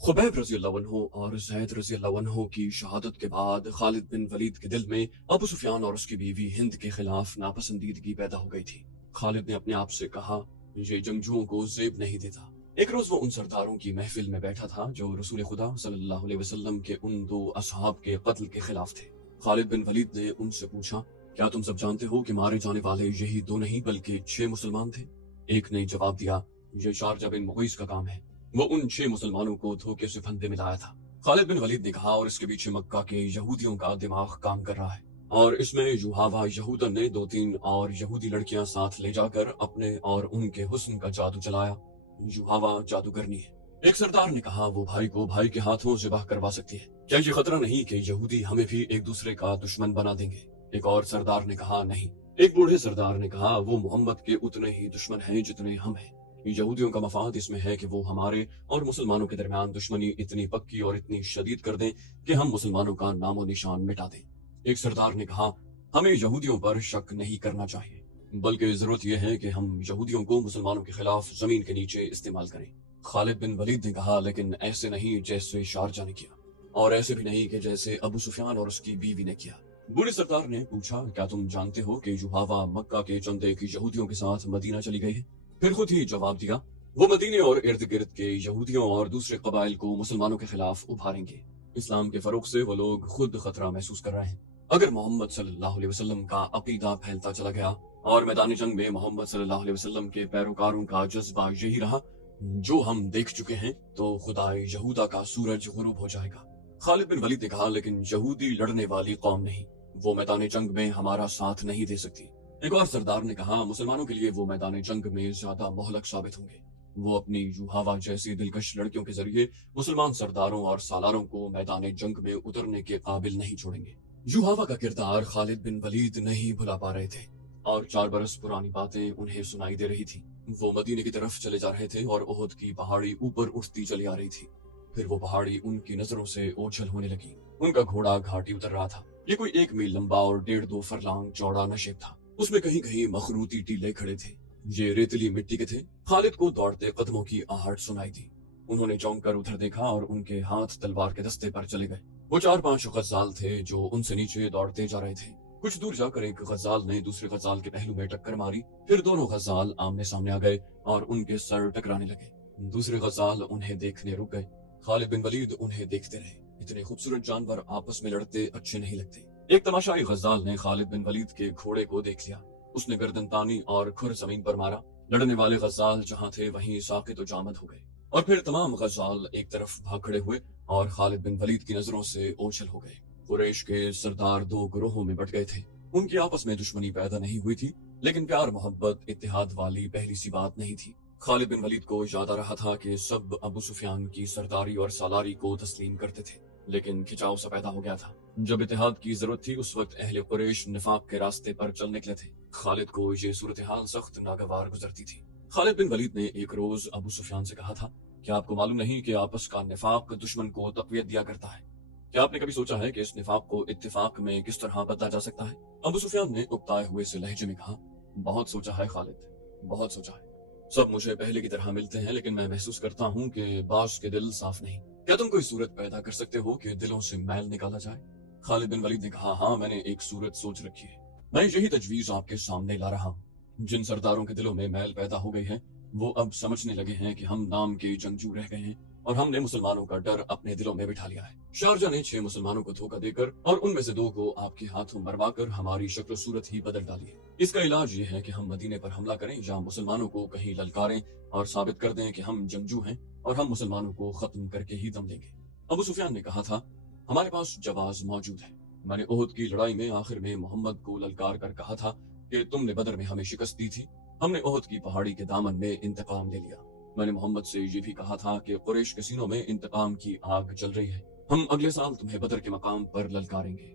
Khubaib रजी अल्लाह अन्हु और ज़ैद रजी अल्लाह अन्हु की शहादत के बाद खालिद बिन वलीद के दिल में अबू सुफियान और उसकी बीवी हिंद के खिलाफ नापसंदीदगी पैदा हो गई थी। खालिद ने अपने आप से कहा, ये जंगजुओं को ज़ेब नहीं देता। एक रोज वो उन सरदारों की महफिल में बैठा था जो रसूल खुदा सल्लल्लाहु अलैहि वसल्लम के उन दो असहाब के कत्ल के खिलाफ थे। खालिद बिन वलीद ने उनसे पूछा, क्या तुम सब जानते हो कि मारे जाने वाले यही दो नहीं बल्कि 6 मुसलमान थे? एक ने जवाब दिया, ये शारजा बिन मुगीस का काम है। वो उन 6 मुसलमानों को धोखे से फंदे में लाया था। खालिद बिन वलीद ने कहा, और इसके पीछे मक्का के यहूदियों का दिमाग काम कर रहा है, और इसमें युहावा यहूदन ने 2-3 और यहूदी लड़कियां साथ ले जाकर अपने और उनके हुस्न का जादू चलाया। युहावा जादूगरनी है। एक सरदार ने कहा, वो भाई को भाई के हाथों ज़िबह करवा सकती है। क्या ये खतरा नहीं कि यहूदी हमें भी एक दूसरे का दुश्मन बना देंगे? एक और सरदार ने कहा, नहीं। एक बूढ़े सरदार ने कहा, वो मोहम्मद के उतने ही दुश्मन हैं जितने हम हैं। यहूदियों का मफाद इसमें है कि वो हमारे और मुसलमानों के दरमियान दुश्मनी इतनी पक्की और इतनी शदीद कर दें कि हम मुसलमानों का नामो निशान मिटा दें। एक सरदार ने कहा, हमें यहूदियों पर शक नहीं करना चाहिए, बल्कि जरूरत यह है कि हम यहूदियों को मुसलमानों के खिलाफ जमीन के नीचे इस्तेमाल करें। खालिद बिन वलीद ने कहा, लेकिन ऐसे नहीं जैसे शारजा ने किया, और ऐसे भी नहीं कि जैसे अबू सुफियान और उसकी बीवी ने किया। बूढ़े सरदार ने पूछा, क्या तुम जानते हो कि युहावा मक्का के चंद एक यहूदियों के साथ मदीना चली गई है? फिर खुद ही जवाब दिया, वो मदीने और इर्द गिर्द के यहूदियों और दूसरे कबाइल को मुसलमानों के खिलाफ उभारेंगे। इस्लाम के फरोग से वो लोग खुद खतरा महसूस कर रहे हैं। अगर मोहम्मद सल्लल्लाहु अलैहि वसल्लम का अकीदा फैलता चला गया और मैदान जंग में मोहम्मद सल्लल्लाहु अलैहि वसल्लम के पैरोकारों का जज्बा यही रहा जो हम देख चुके हैं, तो खुदाए यहूदा का सूरज गुरूब हो जाएगा। खालिद बिन वलीद ने कहा, लेकिन यहूदी लड़ने वाली कौम नहीं, वो मैदान जंग में हमारा साथ नहीं दे सकती। एक और सरदार ने कहा, मुसलमानों के लिए वो मैदान जंग में ज्यादा मोहलक साबित होंगे। वो अपनी युहावा जैसी दिलकश लड़कियों के जरिए मुसलमान सरदारों और सालारों को मैदान जंग में उतरने के काबिल नहीं छोड़ेंगे। युहावा का किरदार खालिद बिन वलीद नहीं भुला पा रहे थे, और 4 बरस पुरानी बातें उन्हें सुनाई दे रही थी। वो मदीने की तरफ चले जा रहे थे और ओहद की पहाड़ी ऊपर उठती चली आ रही थी। फिर वो पहाड़ी उनकी नजरों से ओझल होने लगी। उनका घोड़ा घाटी उतर रहा था। ये कोई 1 मील लंबा और 1.5-2 फरलांग चौड़ा नशेब था। उसमें कहीं कहीं मखरूती टीले खड़े थे। ये रेतली मिट्टी के थे। खालिद को दौड़ते कदमों की आहट सुनाई दी। उन्होंने चौंक कर उधर देखा और उनके हाथ तलवार के दस्ते पर चले गए। वो 4-5 गजाल थे जो उनसे नीचे दौड़ते जा रहे थे। कुछ दूर जाकर एक गजाल ने दूसरे गजाल के पहलू में टक्कर मारी। फिर दोनों गजाल आमने सामने आ गए और उनके सर टकराने लगे। दूसरे गजाल उन्हें देखने रुक गए। खालिद बिन वलीद उन्हें देखते रहे। इतने खूबसूरत जानवर आपस में लड़ते अच्छे नहीं लगते। एक तमाशाई गजाल ने खालिद बिन वलीद के घोड़े को देख लिया। उसने गर्दन तानी और खुर जमीन पर मारा। लड़ने वाले गजाल जहां थे वहीं साकित जामद हो गए, और फिर तमाम गजाल एक तरफ भाग खड़े हुए और खालिद बिन वलीद की नजरों से ओझल हो गए। कुरैश के सरदार 2 गिरोहों में बट गए थे। उनकी आपस में दुश्मनी पैदा नहीं हुई थी, लेकिन प्यार मोहब्बत इत्तेहाद वाली पहली सी बात नहीं थी। खालिद बिन वलीद को याद आ रहा था कि सब अबू सुफियान की सरदारी और सालारी को तस्लीम करते थे, लेकिन खिंचाव सा पैदा हो गया था। जब इत्तेहाद की जरूरत थी उस वक्त अहले कुरैश निफाक के रास्ते पर चल निकले थे। खालिद को ये सूरत हाल सख्त नागवार गुजरती थी। खालिद बिन वलीद ने एक रोज अबू सुफियान से कहा था, क्या आपको मालूम नहीं कि आपस का निफाक दुश्मन को तकवीत दिया करता है? क्या आपने कभी सोचा है कि इस निफाक को इत्तिफाक में किस तरह बदला जा सकता है? अबू सुफियान ने उकताए हुए से लहजे में कहा, बहुत सोचा है खालिद, बहुत सोचा है। सब मुझे पहले की तरह मिलते हैं, लेकिन मैं महसूस करता हूँ कि बास के दिल साफ नहीं। क्या तुम कोई सूरत पैदा कर सकते हो कि दिलों से मैल निकाला जाए? खालिद बिन वलीद ने कहा, हाँ, मैंने एक सूरत सोच रखी है। मैं यही तजवीज आपके सामने ला रहा हूँ। जिन सरदारों के दिलों में मैल पैदा हो गई है, वो अब समझने लगे हैं कि हम नाम के जंगजू रह गए हैं और हमने मुसलमानों का डर अपने दिलों में बिठा लिया है। शारजा ने 6 मुसलमानों को धोखा देकर और उनमें से 2 को आपके हाथों मरवाकर हमारी शक्ल सूरत ही बदल डाली है। इसका इलाज ये है कि हम मदीने पर हमला करें या मुसलमानों को कहीं ललकारें और साबित कर दें कि हम जंगजू हैं और हम मुसलमानों को खत्म करके ही दम लेंगे। अबू सुफियान ने कहा था, हमारे पास जवाज मौजूद है। मैंने ओहद की लड़ाई में आखिर में मोहम्मद को ललकार कर कहा था कि तुमने बदर में हमें शिकस्त दी थी, हमने ओहद की पहाड़ी के दामन में इंतकाम ले लिया। मैंने मोहम्मद से ये भी कहा था कि कुरैश के सीनों में इंतकाम की आग जल रही है, हम अगले साल तुम्हें बदर के मकाम पर ललकारेंगे।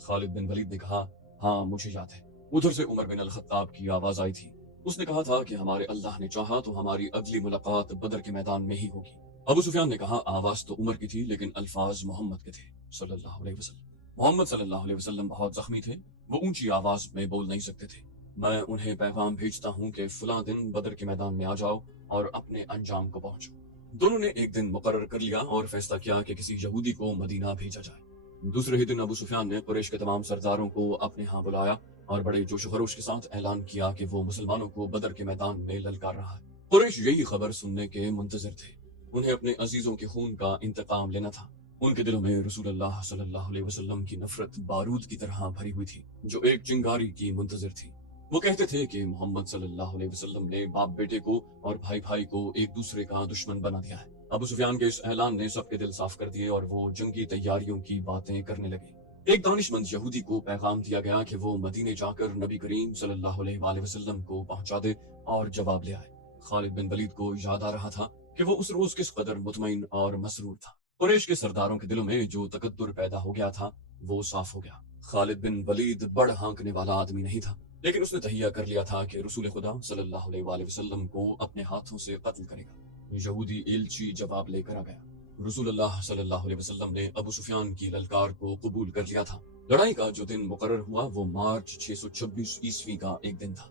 खालिद बिन वलीद ने कहा, हाँ, मुझे याद है। उधर से उमर बिन अल खत्ताब की आवाज आई थी। उसने कहा था कि हमारे अल्लाह ने चाहा तो हमारी अगली मुलाकात बदर के मैदान में ही होगी। अबू सुफियान ने कहा, आवाज तो उमर की थी, लेकिन अल्फाज मोहम्मद के थे सल्लल्लाहु अलैहि वसल्लम। मोहम्मद सल्लल्लाहु अलैहि वसल्लम बहुत जख्मी थे, वो ऊंची आवाज में बोल नहीं सकते थे। मैं उन्हें पैगाम भेजता हूँ कि फलां दिन बदर के मैदान में आ जाओ और अपने अंजाम को पहुंचो। दोनों ने एक दिन मुकर्रर कर लिया और फैसला किया कि किसी यहूदी को मदीना भेजा जाए। दूसरे ही दिन अबू सुफियान ने कुरैश के तमाम सरदारों को अपने यहाँ बुलाया और बड़े जोश व खरोश के साथ ऐलान किया कि वो मुसलमानों को बदर के मैदान में ललकार रहा है। कुरैश यही खबर सुनने के मुंतजर थे। उन्हें अपने अजीजों के खून का इंतकाम लेना था। उनके दिलों में रसूलुल्लाह सल्लल्लाहु अलैहि वसल्लम की नफरत बारूद की तरह भरी हुई थी, जो एक चिंगारी की मुंतजर थी। वो कहते थे कि मोहम्मद सल्लल्लाहु अलैहि वसल्लम ने बाप बेटे को और भाई भाई को एक दूसरे का दुश्मन बना दिया है। अबू सुफियान के इस ऐलान ने सबके दिल साफ कर दिए और वो जंगी तैयारियों की बातें करने लगे। एक दानिशमंद यहूदी को पैगाम दिया गया कि वो मदीने जाकर नबी करीम सल्लल्लाहु अलैहि वसल्लम को पहुंचा दे और जवाब ले आए। खालिद बिन वलीद को याद आ रहा था कि वो उस रोज किस कदर मुतमईन और मसरूर था। कुरैश के सरदारों के दिलों में जो तकद्दुर पैदा हो गया था वो साफ हो गया। खालिद बिन वलीद बड़ हाँकने वाला आदमी नहीं था, लेकिन उसने तहिया कर लिया था कि रसूल खुदा सल्लल्लाहु अलैहि वसल्लम को अपने हाथों से कत्ल करेगा। यहूदी एलची जवाब लेकर आ गया। रसूलुल्लाह सल्लल्लाहु अलैहि वसल्लम ने अबू सुफियान की ललकार को कबूल कर लिया था। लड़ाई का जो दिन मुकर्रर हुआ वो मार्च 626 ईस्वी का एक दिन था,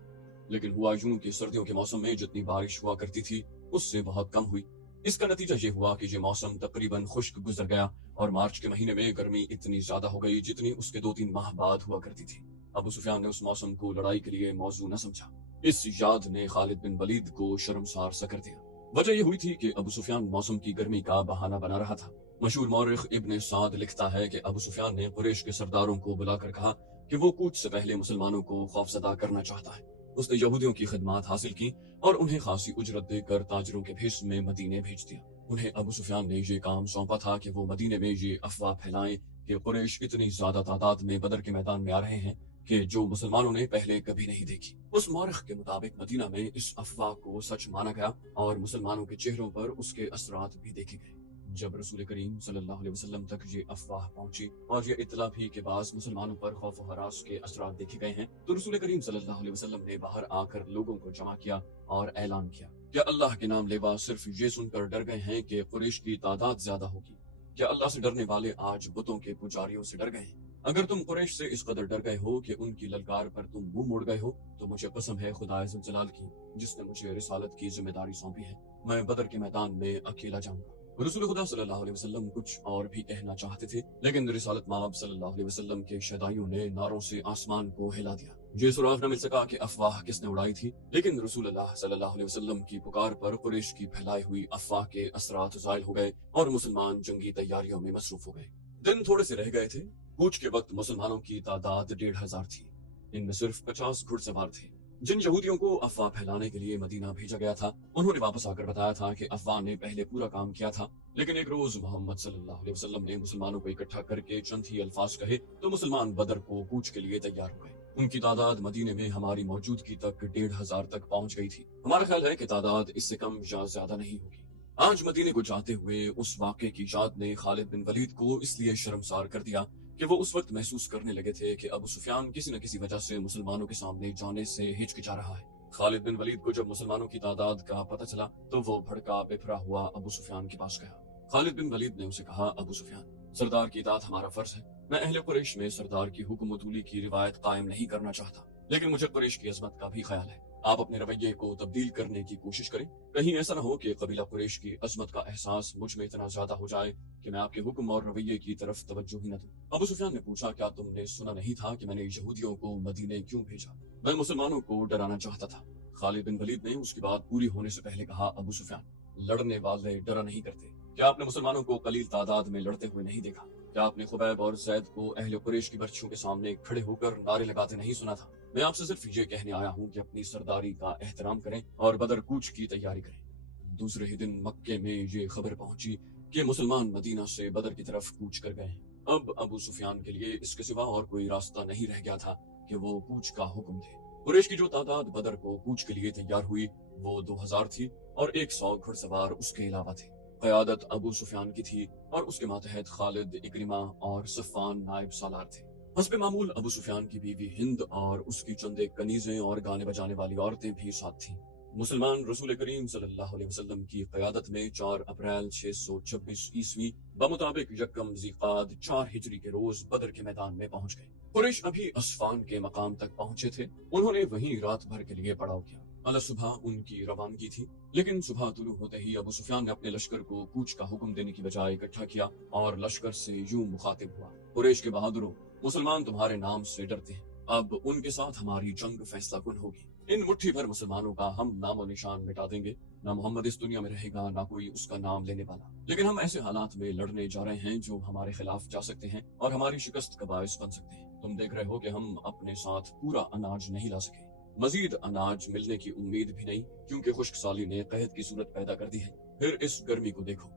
लेकिन हुआ यूं कि सर्दियों के मौसम में जितनी बारिश हुआ करती थी उससे बहुत कम हुई। इसका नतीजा ये हुआ कि ये मौसम तकरीबन खुश्क गुजर गया और मार्च के महीने में गर्मी इतनी ज्यादा हो गई जितनी उसके 2-3 माह बाद हुआ करती थी। अबू सुफियान ने उस मौसम को लड़ाई के लिए मौजू न समझा। इस याद ने खालिद बिन वलीद को शर्मसार सा कर दिया। वजह यह हुई थी कि अबू सुफियान मौसम की गर्मी का बहाना बना रहा था। मशहूर मौरिख इब्न साद लिखता है कि अबू सुफियान ने कुरैश के सरदारों को बुलाकर कहा कि वो कूच से पहले मुसलमानों को खौफजदा करना चाहता है। उसने यहूदियों की खिदमत हासिल की और उन्हें खासी उजरत देकर ताजरों के भेष में मदीने भेज दिया। उन्हें अबू सुफियान ने ये काम सौंपा था कि वो मदीने में ये अफवाह फैलाएं कि कुरैश इतनी ज्यादा तादाद में बदर के मैदान में आ रहे हैं कि जो मुसलमानों ने पहले कभी नहीं देखी। उस मौरिख के मुताबिक मदीना में इस अफवाह को सच माना गया और मुसलमानों के चेहरों पर उसके असरात भी देखे गए। जब रसूल करीम सल्लल्लाहु अलैहि वसल्लम तक ये अफवाह पहुंची और ये इत्तला भी के बाद मुसलमानों पर खौफ व हरास के असरात देखे गए हैं, तो रसूल करीम सल्लल्लाहु अलैहि वसल्लम ने बाहर आकर लोगों को जमा किया और ऐलान किया, क्या अल्लाह के नाम लेवा सिर्फ ये सुनकर डर गए हैं कि कुरैश की तादाद ज्यादा होगी? क्या अल्लाह से डरने वाले आज बुतों के पुजारियों से डर गए हैं? अगर तुम कुरैश से इस कदर डर गए हो कि उनकी ललकार पर तुम मुंह मोड़ गए हो, तो मुझे कसम है खुदाए जुल जलाल की, जिसने मुझे रिसालत की जिम्मेदारी सौंपी है, मैं बदर के मैदान में अकेला जाऊंगा। रसूल खुदा सल्लल्लाहु अलैहि वसल्लम कुछ और भी कहना चाहते थे, लेकिन रिसालत माब सल्लल्लाहु अलैहि वसल्लम के शदाइयों ने नारों से आसमान को हिला दिया। ये सुराग न मिल सका कि अफवाह किसने उड़ाई थी, लेकिन रसूलुल्लाह सल्लल्लाहु अलैहि वसल्लम की पुकार पर कुरैश की फैलाई हुई अफवाह के असरात ज़ाइल हो गए और मुसलमान जंगी तैयारियों में मसरूफ हो गए। दिन थोड़े से रह गए थे। कूच के वक्त मुसलमानों की तादाद 1,500 थी। इनमें सिर्फ 50 घुड़सवार थे। जिन यहूदियों को अफवाह फैलाने के लिए मदीना भेजा गया था, उन्होंने वापस आकर बताया था कि अफवाह ने पहले पूरा काम किया था, लेकिन एक रोज मोहम्मद सल्लल्लाहु अलैहि वसल्लम ने मुसलमानों को इकट्ठा करके चंद ही अल्फाज कहे तो मुसलमान बदर को कूच के लिए तैयार हो गए। उनकी तादाद मदीने में हमारी मौजूदगी तक 1,500 तक पहुंच गई थी। हमारा ख्याल है कि तादाद इससे कम या ज्यादा नहीं होगी। आज मदीने को जाते हुए उस वाक़े की याद ने खालिद बिन वलीद को इसलिए शर्मसार कर दिया कि वो उस वक्त महसूस करने लगे थे कि अबू सुफियान किसी न किसी वजह से मुसलमानों के सामने जाने से हिचकिचा रहा है। खालिद बिन वलीद को जब मुसलमानों की तादाद का पता चला तो वो भड़का बिफरा हुआ अबू सुफियान के पास गया। खालिद बिन वलीद ने उसे कहा, अबू सुफियान, सरदार की इताअत हमारा फर्ज है। मैं अहले कुरैश में सरदार की हुक्मतूली की रिवायत कायम नहीं करना चाहता, लेकिन मुझे कुरैश की अजमत का भी ख्याल है। आप अपने रवैये को तब्दील करने की कोशिश करें। कहीं ऐसा न हो कि कबीला कुरैश की अजमत का एहसास मुझ में इतना ज्यादा हो जाए कि मैं आपके हुक्म और रवैये की तरफ तवज्जो ही न दूं। अबू सुफियान ने पूछा, क्या तुमने सुना नहीं था कि मैंने यहूदियों को मदीने क्यों भेजा? मैं मुसलमानों को डराना चाहता था। खालिद बिन वलीद ने उसकी बात पूरी होने से पहले कहा, अबू सुफियान, लड़ने वाले डरा नहीं करते। क्या आपने मुसलमानों को कलील तादाद में लड़ते हुए नहीं देखा? क्या आपने खुबैब और जैद को अहले कुरैश की बर्छियों के सामने खड़े होकर नारे लगाते नहीं सुना था? मैं आपसे सिर्फ ये कहने आया हूँ कि अपनी सरदारी का एहतराम करें और बदर कूच की तैयारी करें। दूसरे ही दिन मक्के में ये खबर पहुंची कि मुसलमान मदीना से बदर की तरफ कूच कर गए हैं। अब अबू सुफियान के लिए इसके सिवा और कोई रास्ता नहीं रह गया था कि वो कूच का हुक्म दे। कुरैश की जो तादाद बदर को कूच के लिए तैयार हुई वो 2,000 थी और 100 घुड़सवार उसके अलावा थे। क़यादत अबू सुफियान की थी और उसके मातहत खालिद, इक्रिमा और सफ़ान नायब सालार थे। हस्बे मामूल अबू सुफियान की बीवी हिंद और उसकी चंद एक कनीजें और गाने बजाने वाली औरतें भी साथ थीं। मुसलमान रसूल करीम सल्लल्लाहु अलैहि वसल्लम की क़यादत में 4 अप्रैल 626 ईस्वी बमुताबिक यकम ज़ीक़ाद 4 हिजरी के रोज बदर के मैदान में पहुंच गए। कुरैश अभी अस्फान के मकाम तक पहुंचे थे। उन्होंने वहीं रात भर के लिए पड़ाव किया। अल सुबह उनकी रवानगी थी, लेकिन सुबह तुलू होते ही अबू सुफियान ने अपने लश्कर को कूच का हुक्म देने की बजाय इकट्ठा किया और लश्कर से यूं मुखातिब हुआ, कुरैश के बहादुरों, मुसलमान तुम्हारे नाम से डरते हैं, अब उनके साथ हमारी जंग फैसला कुन होगी। इन मुट्ठी भर मुसलमानों का हम नामो निशान मिटा देंगे, ना मोहम्मद इस दुनिया में रहेगा, ना कोई उसका नाम लेने वाला। लेकिन हम ऐसे हालात में लड़ने जा रहे हैं जो हमारे खिलाफ जा सकते हैं और हमारी शिकस्त का बायस बन सकते हैं। तुम देख रहे हो कि हम अपने साथ पूरा अनाज नहीं ला सके, मजीद अनाज मिलने की उम्मीद भी नहीं, क्योंकि खुश्क साली ने कहत की सूरत पैदा कर दी है। फिर इस गर्मी को देखो,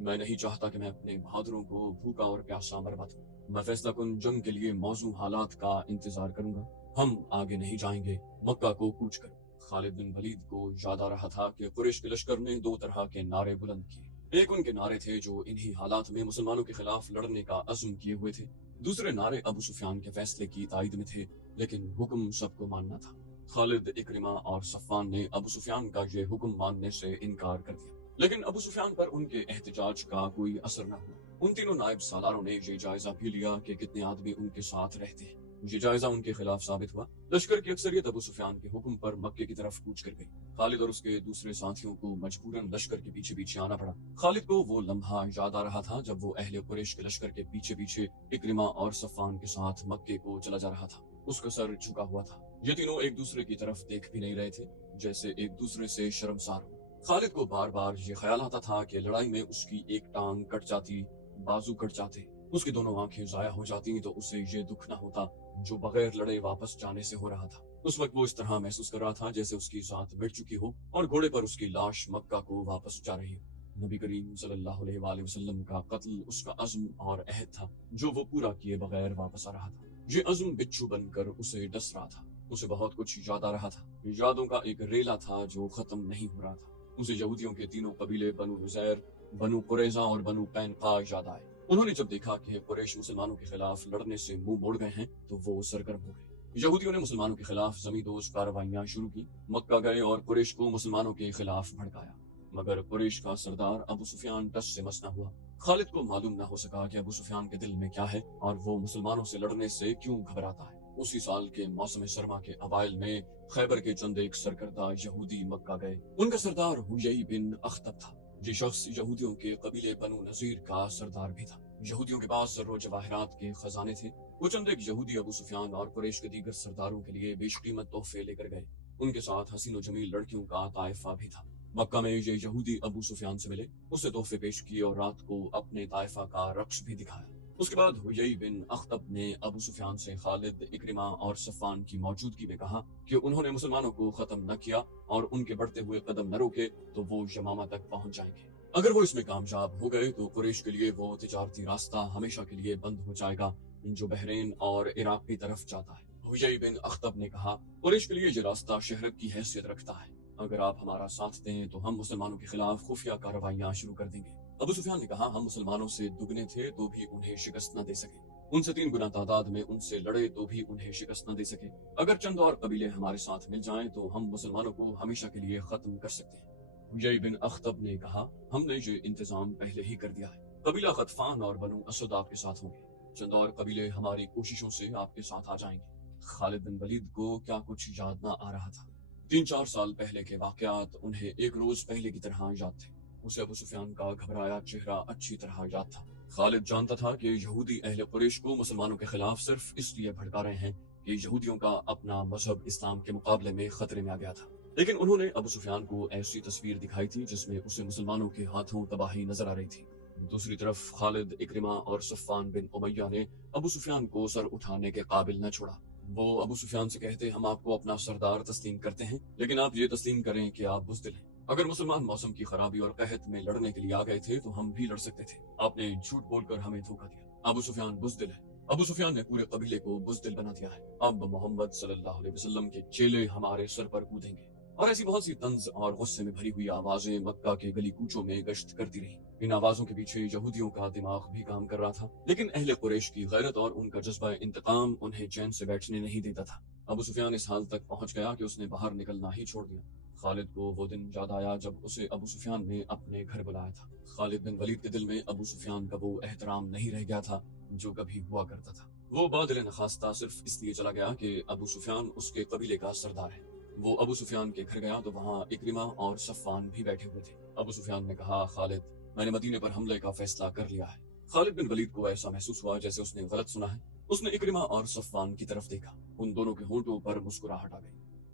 मैं नहीं चाहता कि मैं अपने बहादुरों को भूखा और प्यासा बर्बाद दूं। मैं फैसला कुन जंग के लिए मौजू हालात का इंतजार करूंगा। हम आगे नहीं जाएंगे, मक्का को कूच कर। खालिद बिन वलीद को याद आ रहा था कि कुरैश के लश्कर ने दो तरह के नारे बुलंद किए। एक उनके नारे थे जो इन्हीं हालात में मुसलमानों के खिलाफ लड़ने का अज़्म किए हुए थे। दूसरे नारे अबू सुफियान के फैसले की तायद में थे, लेकिन हुक्म सबको मानना था। खालिद, इकरिमा और सफ़ान ने अबू सुफियान का ये हुक्म मानने से इनकार कर दिया, लेकिन अबू सुफियान पर उनके एहतजाज का कोई असर न हुआ। उन तीनों नायब सालारों ने ये जायजा भी लिया कि कितने आदमी उनके साथ रहते हैं। ये जायजा उनके खिलाफ साबित हुआ। लश्कर की अक्सरियत अबू सुफियान के हुक्म पर मक्के की तरफ कूच कर गई। खालिद और उसके दूसरे साथियों को मजबूरन लश्कर के पीछे पीछे आना पड़ा। खालिद को वो लम्हा याद आ रहा था जब वो अहले कुरैश के लश्कर के पीछे पीछे इकरिमा और सफ़ान के साथ मक्के को चला जा रहा था। उसका सर झुका हुआ था। ये तीनों एक दूसरे की तरफ देख भी नहीं रहे थे, जैसे एक दूसरे से शर्मसार हो। खालिद को बार बार ये ख्याल आता था कि लड़ाई में उसकी एक टांग कट जाती, बाजू कट जाते, उसकी दोनों आंखें जाया हो जाती तो उसे ये दुख न होता जो बगैर लड़े वापस जाने से हो रहा था। उस वक्त वो इस तरह महसूस कर रहा था जैसे उसकी जात मिट चुकी हो और घोड़े पर उसकी लाश मक्का को वापस जा रही हो। नबी करीम सल्लल्लाहु अलैहि वसल्लम का कत्ल उसका अज़्म और अहद था जो वो पूरा किए बगैर वापस आ रहा था। ये अज़्म बिच्छू बनकर उसे डस रहा था। उसे बहुत कुछ याद आ रहा था। यादों का एक रेला था जो खत्म नहीं हो रहा था। उसे यहूदियों के तीनों कबीले बनु नुज़ैर, बनु कुरैज़ा और बनु कैनुका याद आए। उन्होंने जब देखा कि कुरैश मुसलमानों के खिलाफ लड़ने से मुंह मोड़ गए हैं तो वो सरगर्म हो गए। यहूदियों ने मुसलमानों के खिलाफ जमींदोज कार्रवाइयां शुरू की, मक्का गए और कुरैश को मुसलमानों के खिलाफ भड़काया। मगर कुरैश का सरदार अबू सुफियान टस से मस न हुआ। खालिद को मालूम न हो सका कि अबू सुफियान के दिल में क्या है और वो मुसलमानों से लड़ने से क्यों घबराता है। उसी साल के मौसम सरमा के अवाइल में खैबर के चंद एक सरकर्दा यहूदी मक्का गए। उनका सरदार हुयई बिन अख्तब था। ये शख्स यहूदियों के कबीले बनु नजीर का सरदार भी था। यहूदियों के पास जर्रो जवाहरात के खजाने थे। वो चंद एक यहूदी अबू सुफियान और कुरैश के दीगर सरदारों के लिए बेशकीमत तोहफे लेकर गए। उनके साथ हसीन और जमील लड़कियों का ताइफा भी था। मक्का में ये यहूदी अबू सुफियान से मिले, उसे तोहफे पेश किए और रात को अपने ताइफा का रक्स भी दिखाया। उसके बाद हुयई बिन अख्तब ने अबू सुफियान से खालिद, इकरिमा और सफ़ान की मौजूदगी में कहा कि उन्होंने मुसलमानों को खत्म न किया और उनके बढ़ते हुए कदम न रोके तो वो यमामा तक पहुंच जाएंगे। अगर वो इसमें कामयाब हो गए तो कुरैश के लिए वो तिजारती रास्ता हमेशा के लिए बंद हो जाएगा जो बहरीन और इराक की तरफ जाता है। हुयई बिन अख्तब ने कहा, कुरैश के लिए ये रास्ता शहरत की हैसियत रखता है। अगर आप हमारा साथ दें तो हम मुसलमानों के खिलाफ खुफिया कार्रवाइयां शुरू कर देंगे। अबू सुफियान ने कहा, हम मुसलमानों से दुगने थे तो भी उन्हें शिकस्त न दे सके, उनसे 3 गुना तादाद में उनसे लड़े तो भी उन्हें शिकस्त न दे सके। अगर चंद और कबीले हमारे साथ मिल जाएं तो हम मुसलमानों को हमेशा के लिए खत्म कर सकते हैं। हुयई बिन अख्तब ने कहा, हमने ये इंतजाम पहले ही कर दिया है। कबीला गतफान और बनु असद आपके साथ होंगे, चंद और कबीले हमारी कोशिशों से आपके साथ आ जाएंगे। खालिद बिन वलीद को क्या कुछ याद न आ रहा था। 3-4 साल पहले के वाकयात उन्हें एक रोज पहले की तरह याद थे। उसे अबू सुफियान का घबराया चेहरा अच्छी तरह याद था। खालिद जानता था कि यहूदी अहले कुरैश को मुसलमानों के खिलाफ सिर्फ इसलिए भड़का रहे हैं कि यहूदियों का अपना मजहब इस्लाम के मुकाबले में खतरे में आ गया था। लेकिन उन्होंने अबू सुफियान को ऐसी तस्वीर दिखाई थी जिसमें उसे मुसलमानों के हाथों तबाही नजर आ रही थी। दूसरी तरफ खालिद, इकरिमा और सफ़ान बिन उमैया ने अबू सुफियान को सर उठाने के काबिल न छोड़ा। वो अबू सुफियान से कहते, हम आपको अपना सरदार तस्लीम करते हैं, लेकिन आप ये तस्लीम करें कि आप बुज़दिल हैं। अगर मुसलमान मौसम की खराबी और कहत में लड़ने के लिए आ गए थे तो हम भी लड़ सकते थे। आपने झूठ बोलकर हमें धोखा दिया। अबू सुफियान बुज़दिल है। अबू सुफियान ने पूरे कबीले को बुज़दिल बना दिया है। अब मोहम्मद सल्लल्लाहु अलैहि वसल्लम के चेले हमारे सर पर कूदेंगे। और ऐसी बहुत सी तंज और गुस्से में भरी हुई आवाजें मक्का के गली कूचों में गश्त करती रही। इन आवाजों के पीछे यहूदियों का दिमाग भी काम कर रहा था, लेकिन अहले कुरैश की गैरत और उनका जज्बा इंतकाम उन्हें चैन से बैठने नहीं देता था। अबू सुफियान इस हाल तक पहुंच गया कि उसने बाहर निकलना ही छोड़ दिया। खालिद को वो दिन याद आया जब उसे अबू सुफियान ने अपने घर बुलाया था। खालिद बिन वलीद के दिल में अबू सुफियान का वो एहतराम नहीं रह गया था जो कभी हुआ करता था। वो बादल नखास्ता सिर्फ इसलिए चला गया कि अबू सुफियान उसके कबीले का सरदार है। وہ ابو سفیان کے گھر گیا تو وہاں اکرمہ اور صفوان بھی بیٹھے ہوئے تھے۔ ابو سفیان نے کہا، خالد، میں نے مدینے پر حملے کا فیصلہ کر لیا ہے۔ خالد بن ولید کو ایسا محسوس ہوا جیسے اس نے غلط سنا ہے۔ اس نے اکرمہ اور صفوان کی طرف دیکھا، ان دونوں کے ہونٹوں پر مسکراہٹ آ گئی۔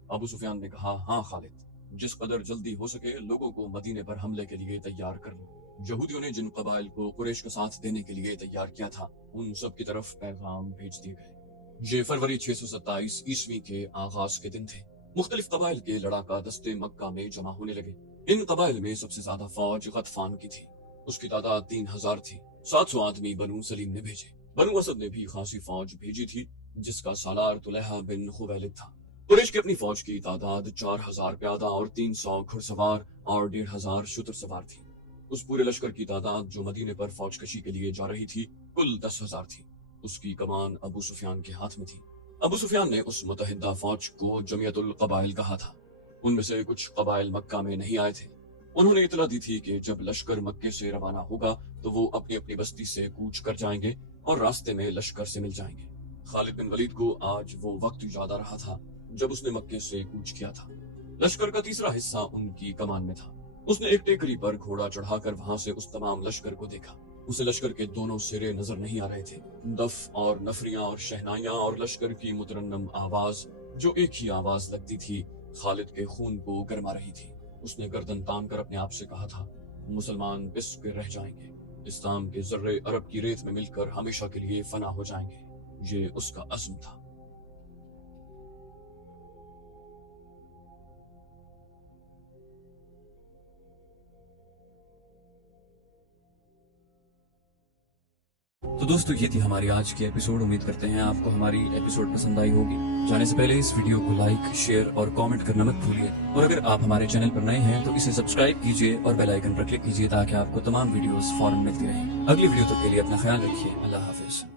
ابو سفیان نے کہا، ہاں خالد، جس قدر جلدی ہو سکے لوگوں کو مدینے پر حملے کے لیے تیار کر لو۔ یہودیوں نے جن قبائل کو قریش کا ساتھ دینے کے لیے تیار کیا تھا ان سب کی طرف پیغام بھیج دیے گئے۔ یہ فروری 627 عیسوی کے آغاز کے دن تھے۔ مختلف قبائل کے لڑاکا دستے مکہ میں جمع ہونے لگے۔ ان قبائل میں سب سے زیادہ فوج غطفان کی تھی، اس کی تعداد 3000 تھی۔ 700 آدمی بنو سلیم نے بھیجے۔ بنو اسد نے بھی خاصی فوج بھیجی تھی جس کا سالار طلحہ بن خویلد تھا۔ قریش کی اپنی فوج کی تعداد 4000 پیادہ اور 300 گھڑ سوار اور 1500 شتر سوار تھی۔ اس پورے لشکر کی تعداد جو مدینے پر فوج کشی کے لیے جا رہی تھی کل 10,000 تھی۔ اس کی کمان ابو سفیان کے ہاتھ میں تھی۔ ابو سفیان نے اس متحدہ فوج کو جمعیت القبائل کہا تھا۔ ان میں سے کچھ قبائل مکہ میں نہیں آئے تھے۔ انہوں نے اطلاع دی تھی کہ جب لشکر مکے سے روانہ ہوگا تو وہ اپنی اپنی بستی سے کوچ کر جائیں گے اور راستے میں لشکر سے مل جائیں گے۔ خالد بن ولید کو آج وہ وقت یاد آ رہا تھا جب اس نے مکے سے کوچ کیا تھا۔ لشکر کا تیسرا حصہ ان کی کمان میں تھا۔ اس نے ایک ٹیکری پر گھوڑا چڑھا کر وہاں سے اس تمام لشکر کو دیکھا۔ اسے لشکر کے دونوں سرے نظر نہیں آ رہے تھے۔ دف اور نفریاں اور شہنائیاں اور لشکر کی مترنم آواز جو ایک ہی آواز لگتی تھی خالد کے خون کو گرما رہی تھی۔ اس نے گردن تان کر اپنے آپ سے کہا تھا، مسلمان پس کے رہ جائیں گے، اسلام کے ذرے عرب کی ریت میں مل کر ہمیشہ کے لیے فنا ہو جائیں گے۔ یہ اس کا عزم تھا۔ تو دوستو یہ تھی ہماری آج کی ایپیسوڈ۔ امید کرتے ہیں آپ کو ہماری ایپیسوڈ پسند آئی ہوگی۔ جانے سے پہلے اس ویڈیو کو لائک، شیئر اور کامنٹ کرنا مت بھولیے، اور اگر آپ ہمارے چینل پر نئے ہیں تو اسے سبسکرائب کیجیے اور بیل آئیکن پر کلک کیجیے تاکہ آپ کو تمام ویڈیوز فوراً ملتی رہیں۔ اگلی ویڈیو تک کے لیے اپنا خیال رکھیے۔ اللہ حافظ۔